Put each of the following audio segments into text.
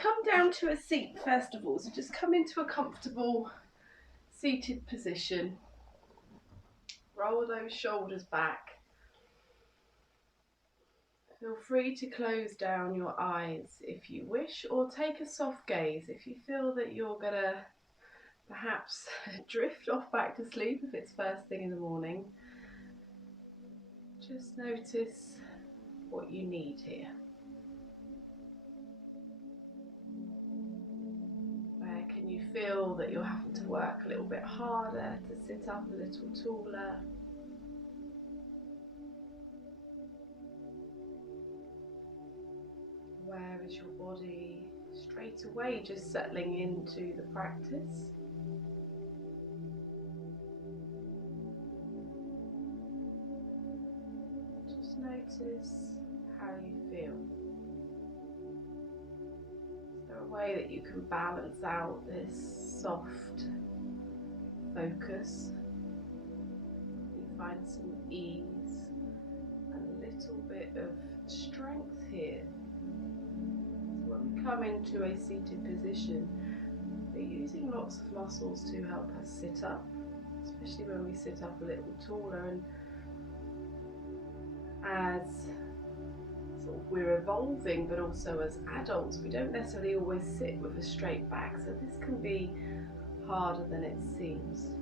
come down to a seat first of all. So just come into a comfortable seated position. Roll those shoulders back. Feel free to close down your eyes if you wish, or take a soft gaze if you feel that you're going to perhaps drift off back to sleep if it's first thing in the morning. Just notice what you need here. Where can you feel that you're having to work a little bit harder to sit up a little taller? Where is your body straight away just settling into the practice? Just notice how you feel. Is there a way that you can balance out this soft focus? You find some ease and a little bit of strength here. So when we come into a seated position, we're using lots of muscles to help us sit up, especially when we sit up a little taller, and as sort of we're evolving, but also as adults, we don't necessarily always sit with a straight back, so this can be harder than it seems.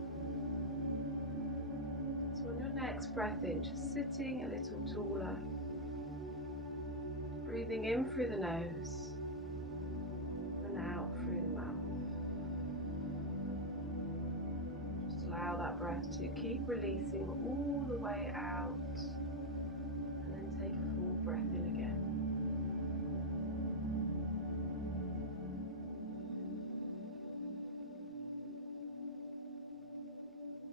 So on your next breath in, just sitting a little taller, breathing in through the nose and out through the mouth. Just allow that breath to keep releasing all the way out, and then take a full breath in again.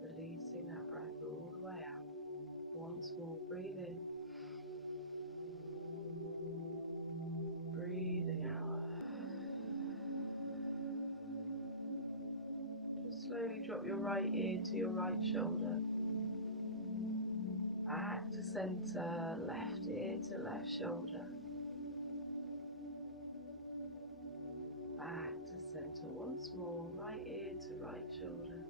Releasing that breath all the way out. Once more, breathe in. Breathing out. Just slowly drop your right ear to your right shoulder. Back to center, left ear to left shoulder. Back to center once more, right ear to right shoulder.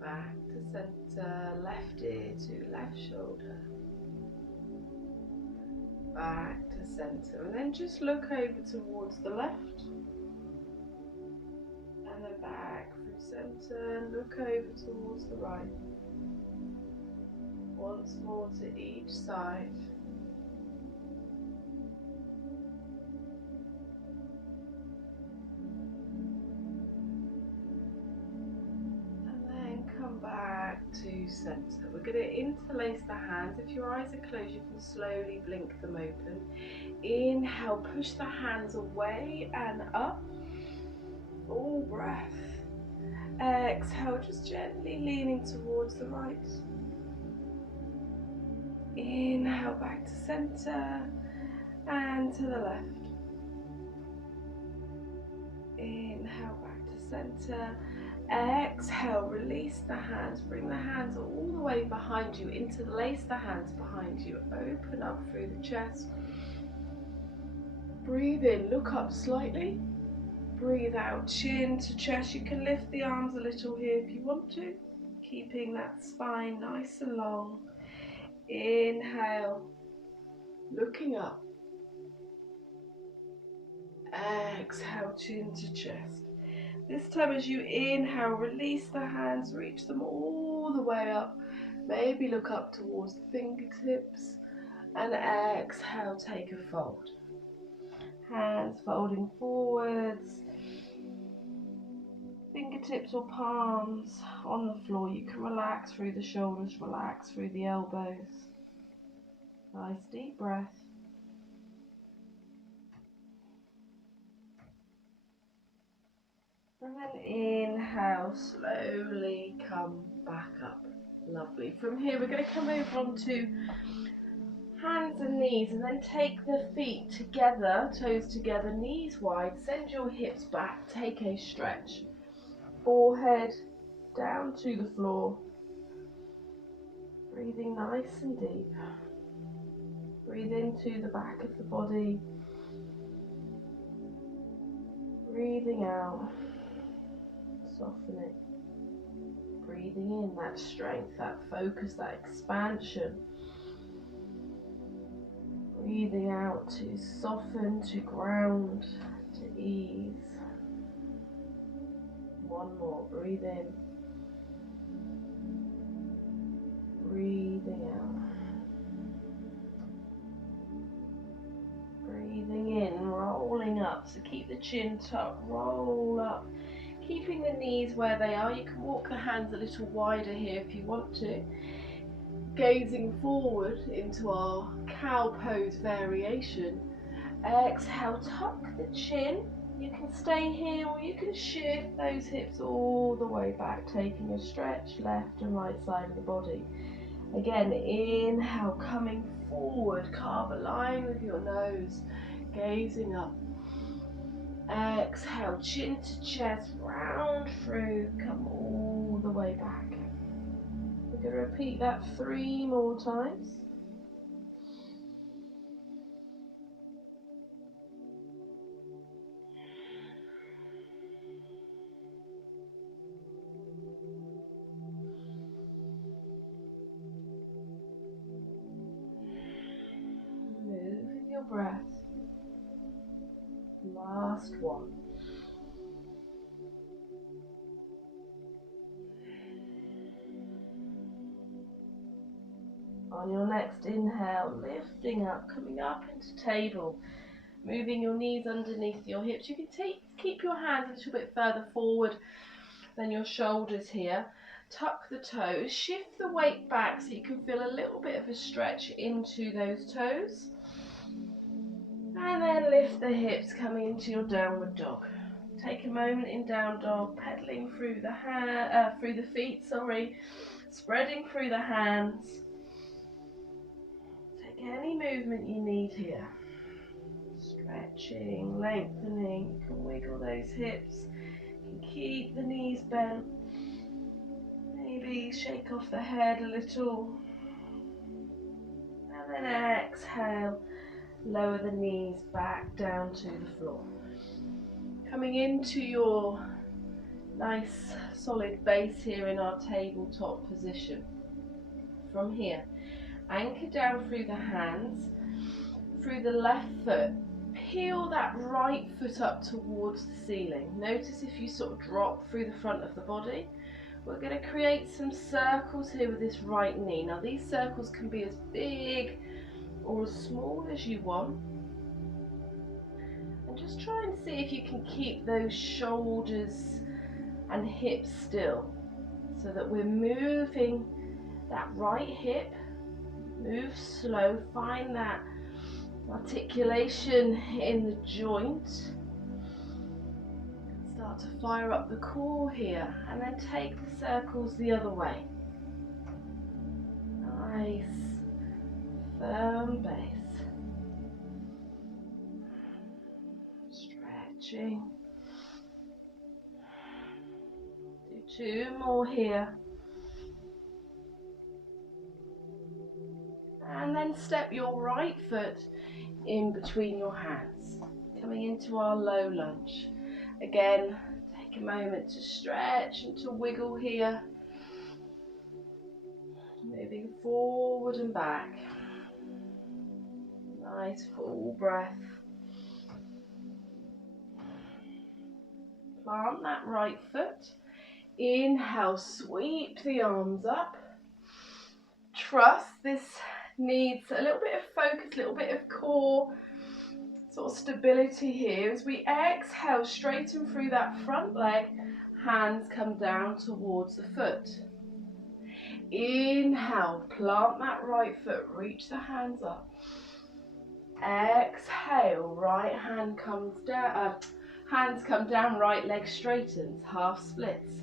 Back to center, left ear to left shoulder. Back to center, and then just look over towards the left. And then back through center, and look over towards the right. Once more to each side. And then come back to center. We're going to interlace the hands. If your eyes are closed, you can slowly blink them open. Inhale, push the hands away and up. Full breath. Exhale, just gently leaning towards the right. Inhale, back to center and to the left. Inhale, back to center. Exhale, release the hands. Bring the hands all the way behind you. Interlace the hands behind you. Open up through the chest. Breathe in, look up slightly. Breathe out, chin to chest. You can lift the arms a little here if you want to, keeping that spine nice and long. Inhale, looking up. Exhale, chin to chest. This time as you inhale, release the hands, reach them all the way up. Maybe look up towards the fingertips. And exhale, take a fold. Hands folding forwards. Fingertips or palms on the floor. You can relax through the shoulders, relax through the elbows. Nice deep breath. And then inhale, slowly come back up. Lovely. From here we're going to come over onto hands and knees, and then take the feet together, toes together, knees wide. Send your hips back, take a stretch. Forehead down to the floor. Breathing nice and deep. Breathe into the back of the body. Breathing out, softening. Breathing in that strength, that focus, that expansion. Breathing out to soften, to ground, to ease. One more, breathe in. Breathing out. Breathing in, rolling up. So keep the chin tucked, roll up. Keeping the knees where they are. You can walk the hands a little wider here if you want to. Gazing forward into our cow pose variation. Exhale, tuck the chin. You can stay here or you can shift those hips all the way back, taking a stretch left and right side of the body. Again, inhale, coming forward, carve a line with your nose, gazing up. Exhale, chin to chest, round through, come all the way back. We're going to repeat that 3 more times. Move with your breath. Last one. On your next inhale, lifting up, coming up into table, moving your knees underneath your hips. You can keep your hands a little bit further forward than your shoulders here. Tuck the toes, shift the weight back so you can feel a little bit of a stretch into those toes. And then lift the hips, coming into your downward dog. Take a moment in down dog, pedaling through the feet, spreading through the hands. Take any movement you need here. Stretching, lengthening, you can wiggle those hips, you can keep the knees bent. Maybe shake off the head a little. And then exhale, lower the knees back down to the floor. Coming into your nice solid base here in our tabletop position. From here, anchor down through the hands, through the left foot. Peel that right foot up towards the ceiling. Notice if you sort of drop through the front of the body. We're going to create some circles here with this right knee. Now these circles can be as big or as small as you want. And just try and see if you can keep those shoulders and hips still, so that we're moving that right hip. Move slow, find that articulation in the joint. Start to fire up the core here, and then take the circles the other way. Nice, firm base. Stretching. Do 2 more here. And then step your right foot in between your hands, coming into our low lunge. Again, take a moment to stretch and to wiggle here. Moving forward and back. Nice full breath. Plant that right foot. Inhale, sweep the arms up. Trust this needs a little bit of focus, a little bit of core sort of stability here. As we exhale, straighten through that front leg, hands come down towards the foot. Inhale, plant that right foot, reach the hands up. Exhale, right hand comes down, hands come down, right leg straightens, half splits.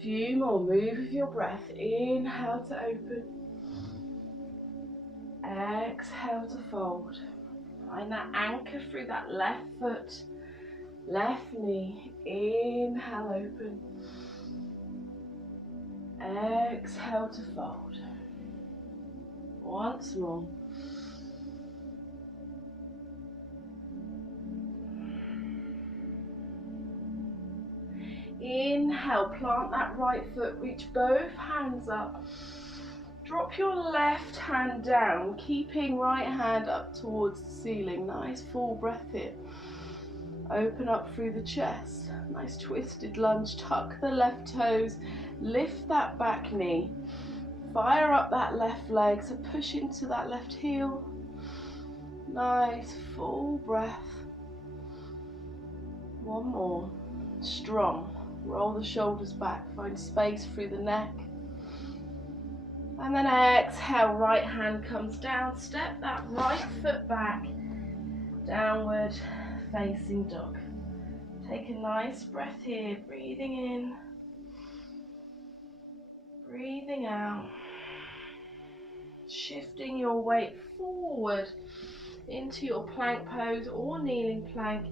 Few more, move with your breath. Inhale to open. Exhale to fold. Find that anchor through that left foot, left knee. Inhale, open. Exhale to fold. Once more. Inhale, plant that right foot, reach both hands up. Drop your left hand down, keeping right hand up towards the ceiling. Nice full breath here. Open up through the chest. Nice twisted lunge. Tuck the left toes. Lift that back knee. Fire up that left leg. So push into that left heel. Nice full breath. One more. Strong. Roll the shoulders back. Find space through the neck. And then exhale, right hand comes down. Step that right foot back. Downward facing dog. Take a nice breath here, breathing in, breathing out. Shifting your weight forward into your plank pose or kneeling plank.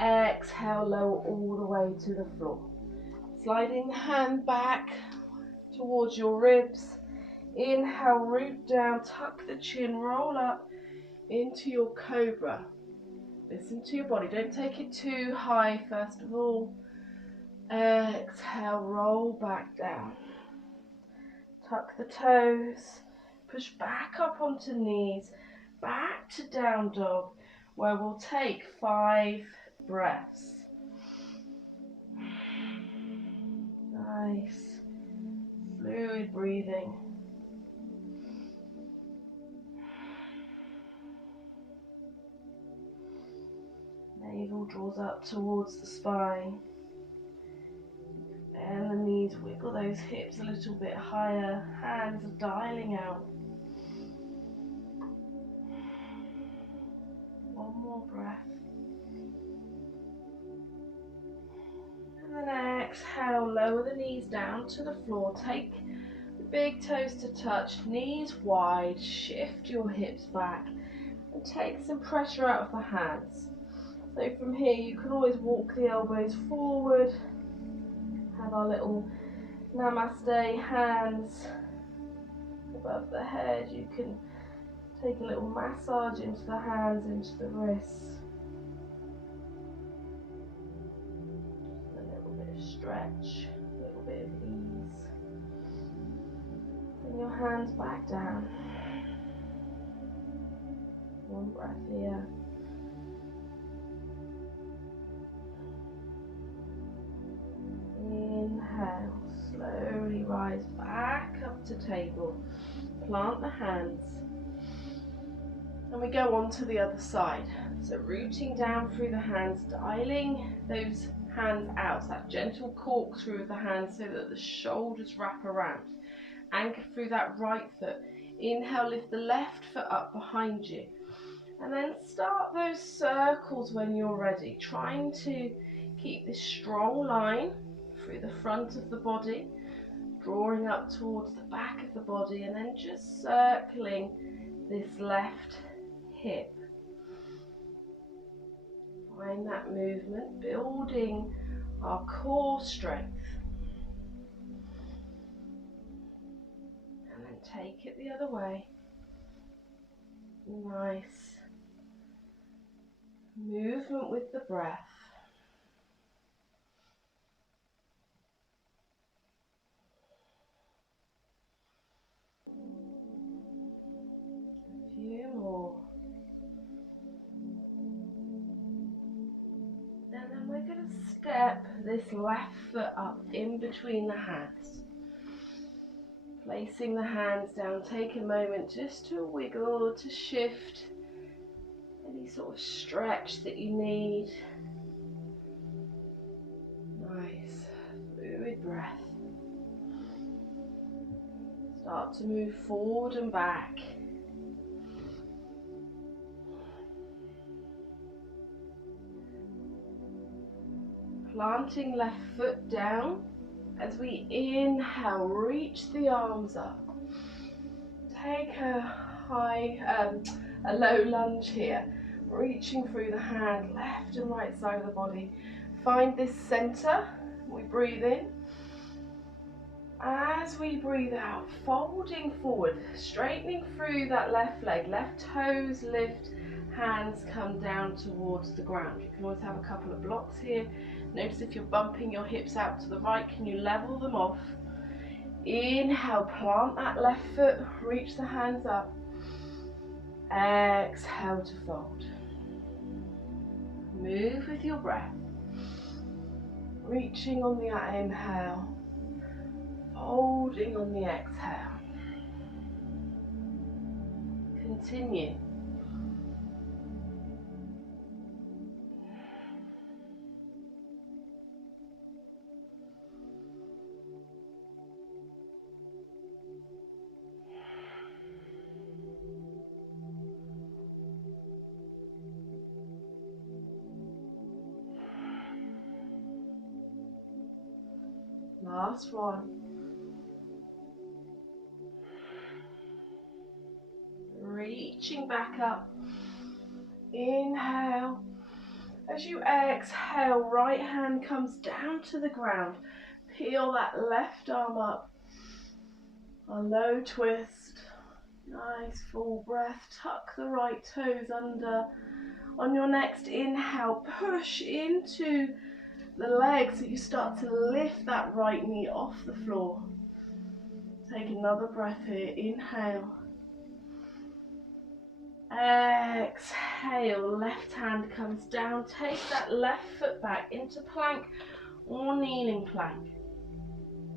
Exhale, lower all the way to the floor. Sliding the hand back towards your ribs. Inhale, root down, tuck the chin, roll up into your cobra. Listen to your body, don't take it too high first of all. Exhale, roll back down. Tuck the toes, push back up onto knees, back to down dog, where we'll take 5 breaths. Nice, fluid breathing. Navel draws up towards the spine. And the knees, wiggle those hips a little bit higher. Hands are dialing out. One more breath. And then exhale, lower the knees down to the floor. Take the big toes to touch, knees wide. Shift your hips back and take some pressure out of the hands. So from here you can always walk the elbows forward. Have our little namaste hands above the head. You can take a little massage into the hands, into the wrists. A little bit of stretch, a little bit of ease. Bring your hands back down. One breath here. Inhale, slowly rise back up to table. Plant the hands. And we go on to the other side. So rooting down through the hands, dialing those hands out. That gentle corkscrew of the hands so that the shoulders wrap around. Anchor through that right foot. Inhale, lift the left foot up behind you. And then start those circles when you're ready. Trying to keep this strong line through the front of the body, drawing up towards the back of the body, and then just circling this left hip. Find that movement, building our core strength. And then take it the other way. Nice movement with the breath. A few more. And then we're going to step this left foot up in between the hands. Placing the hands down, take a moment just to wiggle, to shift any sort of stretch that you need. Nice, fluid breath. Start to move forward and back. Planting left foot down. As we inhale, reach the arms up. Take a low lunge here. Reaching through the hand, left and right side of the body. Find this center. We breathe in. As we breathe out, folding forward, straightening through that left leg. Left toes lift, hands come down towards the ground. You can always have a couple of blocks here. Notice if you're bumping your hips out to the right, can you level them off? Inhale, plant that left foot, reach the hands up. Exhale to fold. Move with your breath. Reaching on the inhale, folding on the exhale. Continue. Last one. Reaching back up. Inhale. As you exhale, right hand comes down to the ground. Peel that left arm up. A low twist. Nice full breath. Tuck the right toes under. On your next inhale, push into the legs so you start to lift that right knee off the floor. Take another breath here. Inhale. Exhale, left hand comes down. Take that left foot back into plank or kneeling plank.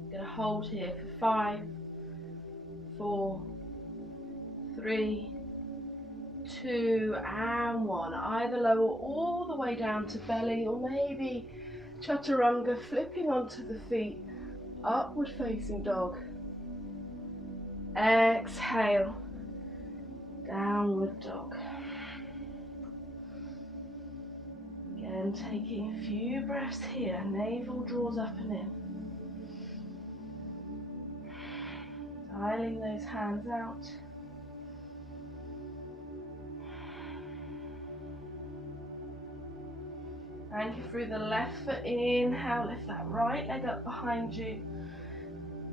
I'm going to hold here for 5, 4, 3, 2, and 1. Either lower all the way down to belly, or maybe chaturanga, flipping onto the feet. Upward facing dog. Exhale. Downward dog. Again, taking a few breaths here. Navel draws up and in. Dialing those hands out. Anchor through the left foot. Inhale, lift that right leg up behind you.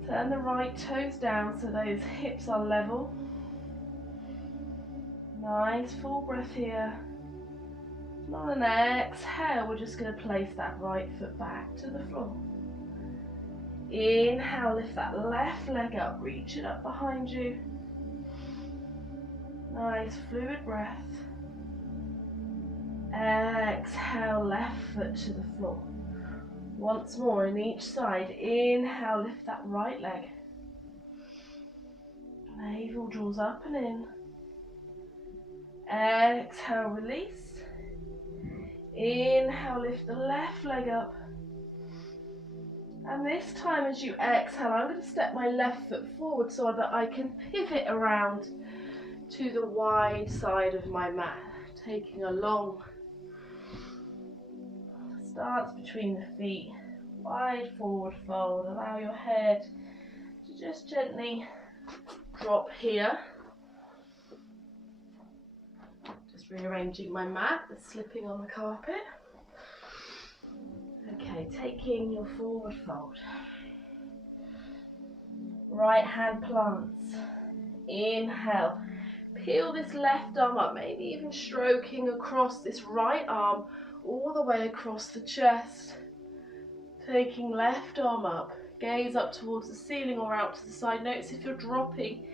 Turn the right toes down so those hips are level. Nice full breath here. And on an exhale, we're just going to place that right foot back to the floor. Inhale, lift that left leg up, reach it up behind you. Nice fluid breath. Exhale, left foot to the floor. Once more in each side. Inhale, lift that right leg. Navel draws up and in. Exhale, release. Inhale, lift the left leg up. And this time as you exhale, I'm going to step my left foot forward so that I can pivot around to the wide side of my mat. Taking a long stance between the feet. Wide forward fold. Allow your head to just gently drop here. Just rearranging my mat that's slipping on the carpet. Okay, taking your forward fold. Right hand plants. Inhale. Peel this left arm up, maybe even stroking across this right arm all the way across the chest. Taking left arm up. Gaze up towards the ceiling or out to the side. Notice if you're dropping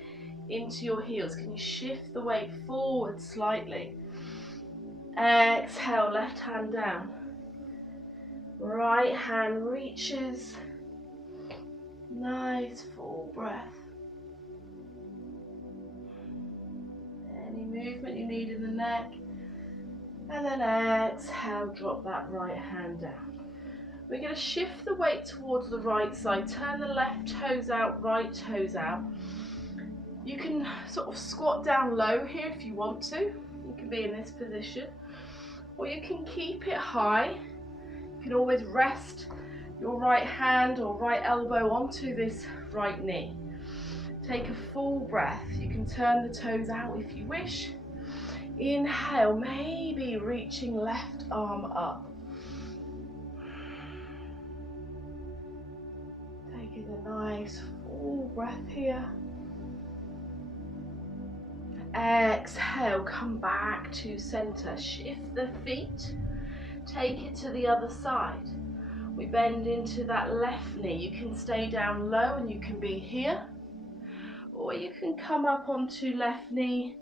into your heels, can you shift the weight forward slightly? Exhale, left hand down. Right hand reaches. Nice full breath. Any movement you need in the neck. And then exhale, drop that right hand down. We're going to shift the weight towards the right side. Turn the left toes out, right toes out. You can sort of squat down low here if you want to. You can be in this position. Or you can keep it high. You can always rest your right hand or right elbow onto this right knee. Take a full breath. You can turn the toes out if you wish. Inhale, maybe reaching left arm up. Taking a nice full breath here. Exhale, come back to center. Shift the feet. Take it to the other side. We bend into that left knee. You can stay down low and you can be here, or you can come up onto left knee,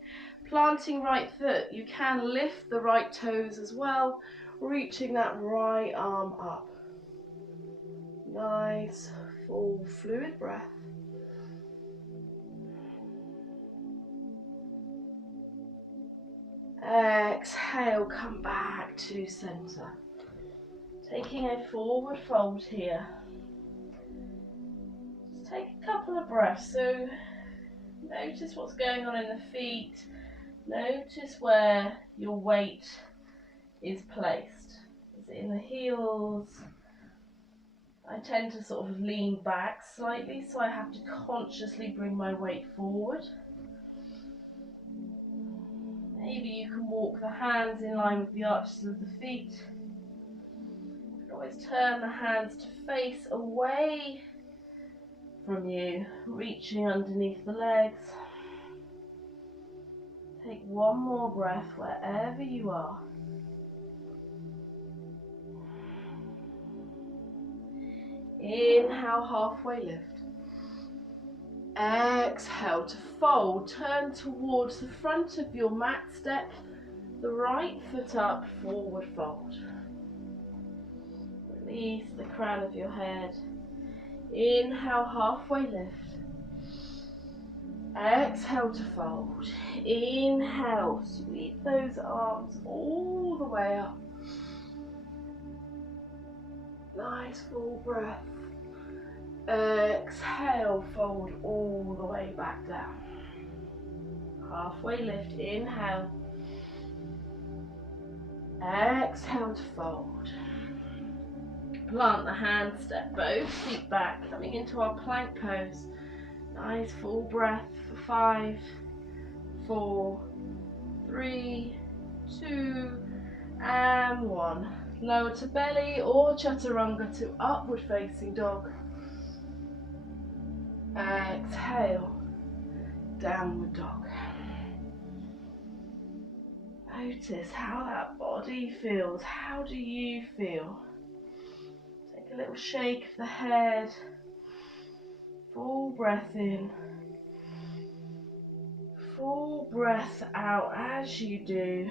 planting right foot. You can lift the right toes as well, reaching that right arm up. Nice, full, fluid breath. Exhale, come back to center. Taking a forward fold here. Just take a couple of breaths. So notice what's going on in the feet. Notice where your weight is placed. Is it in the heels? I tend to sort of lean back slightly, so I have to consciously bring my weight forward. Maybe you can walk the hands in line with the arches of the feet. You can always turn the hands to face away from you, reaching underneath the legs. Take one more breath wherever you are. Inhale, halfway lift. Exhale to fold. Turn towards the front of your mat. Step the right foot up, forward fold. Release the crown of your head. Inhale, halfway lift. Exhale to fold. Inhale, sweep those arms all the way up. Nice full breath. Exhale, fold all the way back down. Halfway lift, inhale. Exhale to fold. Plant the hands, step both feet back, coming into our plank pose. Nice full breath for 5, 4, 3, 2, and 1. Lower to belly or chaturanga to upward facing dog. Exhale, downward dog. Notice how that body feels. How do you feel? Take a little shake of the head. Full breath in. Full breath out as you do.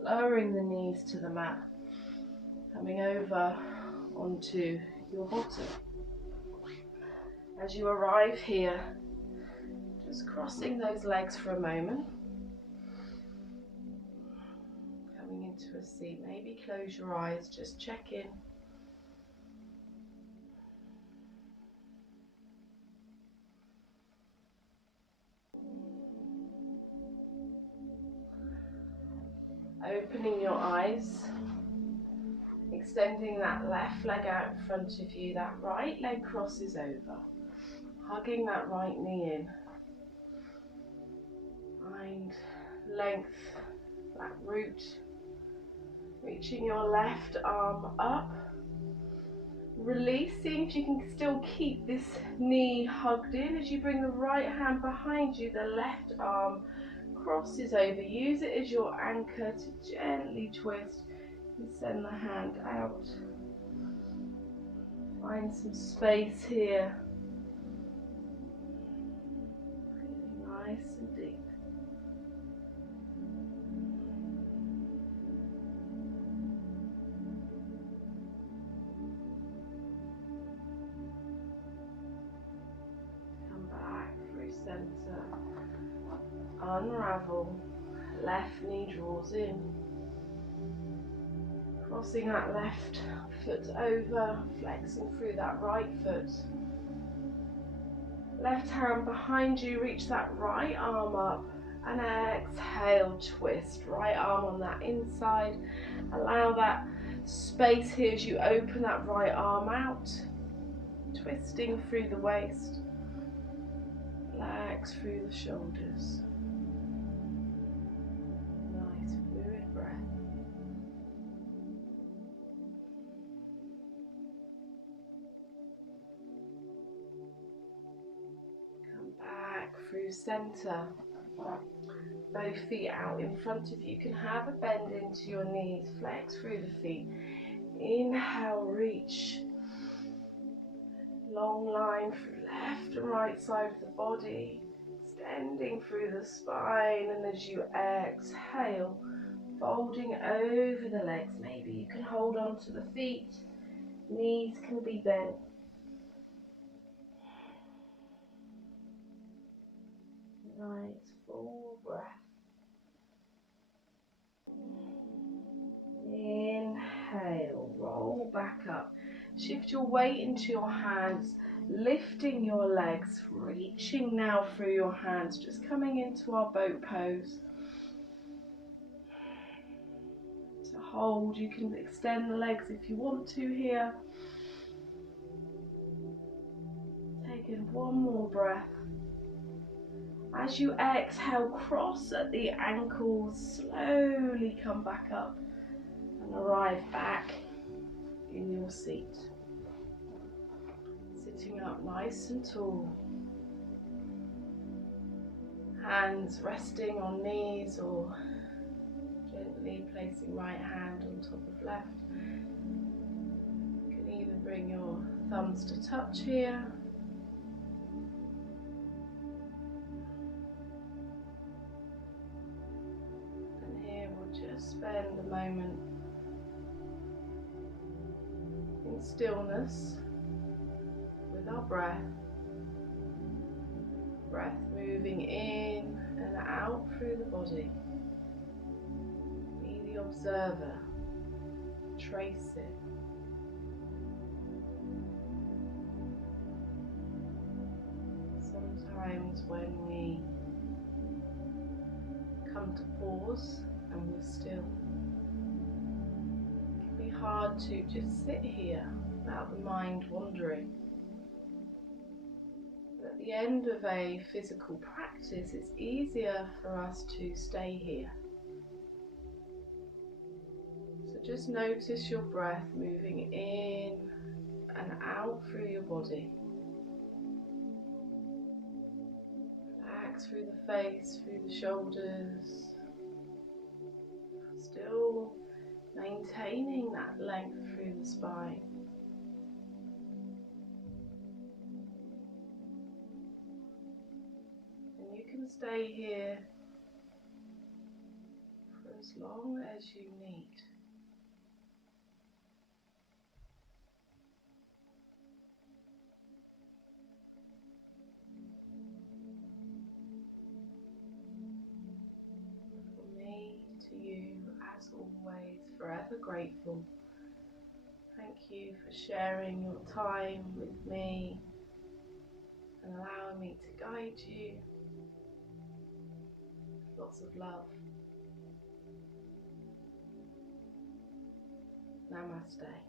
Lowering the knees to the mat. Coming over onto your bottom. As you arrive here, just crossing those legs for a moment. Coming into a seat, maybe close your eyes, just check in. Opening your eyes, extending that left leg out in front of you, that right leg crosses over, hugging that right knee in. Find length, that root, reaching your left arm up, releasing if you can still keep this knee hugged in. As you bring the right hand behind you, the left arm crosses over. Use it as your anchor to gently twist and send the hand out. Find some space here. Breathing nice and deep. Come back through center. Unravel. Left knee draws in. Crossing that left foot over, flexing through that right foot. Left hand behind you, reach that right arm up and exhale, twist. Right arm on that inside. Allow that space here as you open that right arm out, twisting through the waist. Relax through the shoulders. Nice fluid breath. Through center, both feet out in front of you. You can have a bend into your knees, flex through the feet. Inhale, reach. Long line through left and right side of the body, extending through the spine, and as you exhale, folding over the legs. Maybe you can hold on to the feet, knees can be bent. Nice full breath. Inhale, roll back up. Shift your weight into your hands, lifting your legs, reaching now through your hands, just coming into our boat pose. To hold, you can extend the legs if you want to here. Taking one more breath. As you exhale, cross at the ankles, slowly come back up and arrive back in your seat. Sitting up nice and tall. Hands resting on knees or gently placing right hand on top of left. You can even bring your thumbs to touch here. And here we'll just spend a moment in stillness with our breath. Breath moving in and out through the body. Be the observer. Trace it. Sometimes when we come to pause and we're still, it can be hard to just sit here without the mind wandering. At the end of a physical practice, it's easier for us to stay here. So just notice your breath moving in and out through your body. Relax through the face, through the shoulders. Still maintaining that length through the spine. You can stay here for as long as you need. From me to you, as always, forever grateful. Thank you for sharing your time with me and allowing me to guide you. Lots of love. Namaste.